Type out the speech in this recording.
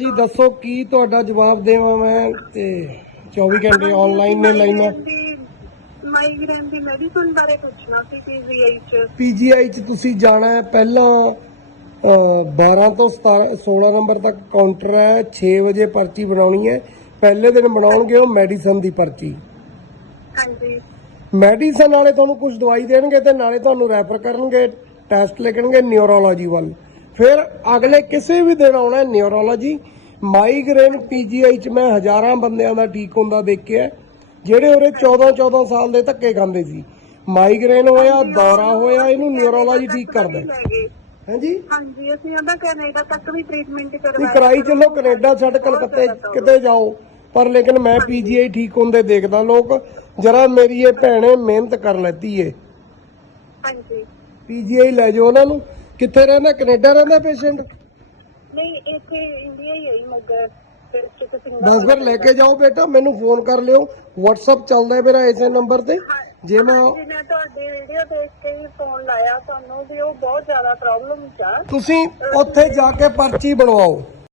ਜੀ ਦੱਸੋ ਕੀ ਤੁਹਾਡਾ ਜਵਾਬ ਦੇਵਾਂ ਮੈਂ ਤੇ 24 ਘੰਟੇ ਆਨਲਾਈਨ ਨੇ ਲਾਈਨਾਂ ਮਾਈਗ੍ਰੇਨ ਦੀ ਮੈਡੀਸਨ ਬਾਰੇ ਪੁੱਛਣਾ ਸੀ ਪੀਜੀਆਈ ਚ। ਪੀਜੀਆਈ ਚ ਤੁਸੀਂ ਜਾਣਾ ਹੈ ਪਹਿਲਾਂ ਅਹ, 12 ਤੋਂ 17 16 ਨੰਬਰ ਤੱਕ ਕਾਊਂਟਰ ਹੈ 6 ਵਜੇ ਪਰਚੀ ਬਣਾਉਣੀ ਹੈ। ਪਹਿਲੇ ਦਿਨ ਬਣਾਉਣਗੇ ਉਹ ਮੈਡੀਸਨ ਦੀ ਪਰਚੀ। ਹਾਂਜੀ। ਮੈਡੀਸਨ ਵਾਲੇ ਤੁਹਾਨੂੰ ਕੁਝ ਦਵਾਈ ਦੇਣਗੇ ਤੇ ਨਾਲੇ ਤੁਹਾਨੂੰ ਰੈਫਰ ਕਰਨਗੇ ਟੈਸਟ ਲਿਖਣਗੇ ਨਿਊਰੋਲੋਜੀ ਵੱਲ। ਫਿਰ ਅਗਲੇ ਕਿਸੇ ਵੀ ਦਿਨ ਆਉਣਾ ਨਿਊਰੋਲੋਜੀ ਮਾਈਗ੍ਰੇਨ ਪੀਜੀਆਈ ਚ ਮੈਂ ਹਜ਼ਾਰਾਂ ਬੰਦਿਆਂ ਦਾ ਠੀਕ ਹੁੰਦਾ ਦੇਖਿਆ ਜਿਹੜੇ ਉਰੇ 14 14 ਸਾਲ ਦੇ ਧੱਕੇ ਖਾਂਦੇ ਸੀ। ਮਾਈਗ੍ਰੇਨ ਹੋਇਆ ਦੌਰਾ ਹੋਇਆ ਇਹਨੂੰ ਨਿਊਰੋਲੋਜੀ ਠੀਕ ਕਰਦਾ ਹਾਂਜੀ? ਹਾਂਜੀ ਅਸੀਂ ਉਹਦਾ ਕੈਨੇਡਾ ਤੱਕ ਵੀ ਟ੍ਰੀਟਮੈਂਟ ਕਰਵਾਇਆ ਕਰਾਈ ਚੱਲੋ ਕੈਨੇਡਾ ਛੱਡ ਕਲਕੱਤੇ ਕਿਤੇ ਜਾਓ। ਪਰ ਲੇਕਿਨ ਮੈਂ ਪੀਜੀਆਈ ਠੀਕ ਹੁੰਦੇ ਦੇਖਦਾ ਲੋਕ ਜਰਾ ਮੇਰੀ ਇਹ ਭੈਣੇ ਮਿਹਨਤ ਕਰ ਲੈਤੀ ਏ। ਹਾਂਜੀ। ਪੀਜੀਆਈ ਲੈ ਜਾਓ ਉਹਨਾਂ ਨੂੰ। ਕਿੱਥੇ ਰਹਿੰਦਾ? ਕੈਨੇਡਾ ਰਹਿੰਦਾ ਪੇਸ਼ੈਂਟ ਨਹੀਂ ਇੱਥੇ ਇੰਡੀਆ ਹੀ ਆਈ ਮਗਰ। ਫਿਰ ਸਿੰਘ ਲੈ ਕੇ ਜਾਓ ਬੇਟਾ ਮੈਨੂੰ ਫੋਨ ਕਰ ਲਿਓ। WhatsApp ਚੱਲਦਾ ਹੈ ਮੇਰਾ ਇਸੇ ਨੰਬਰ ਤੇ। ਜੇ ਮੈਂ ਤੁਹਾਡੀ ਵੀਡੀਓ ਦੇਖ ਕੇ ਹੀ ਫੋਨ ਲਾਇਆ। ਤੁਹਾਨੂੰ ਵੀ ਉਹ ਬਹੁਤ ਜ਼ਿਆਦਾ ਪ੍ਰੋਬਲਮ ਚ ਆ। ਤੁਸੀਂ ਉੱਥੇ ਜਾ ਕੇ ਪਰਚੀ ਬਣਵਾਓ।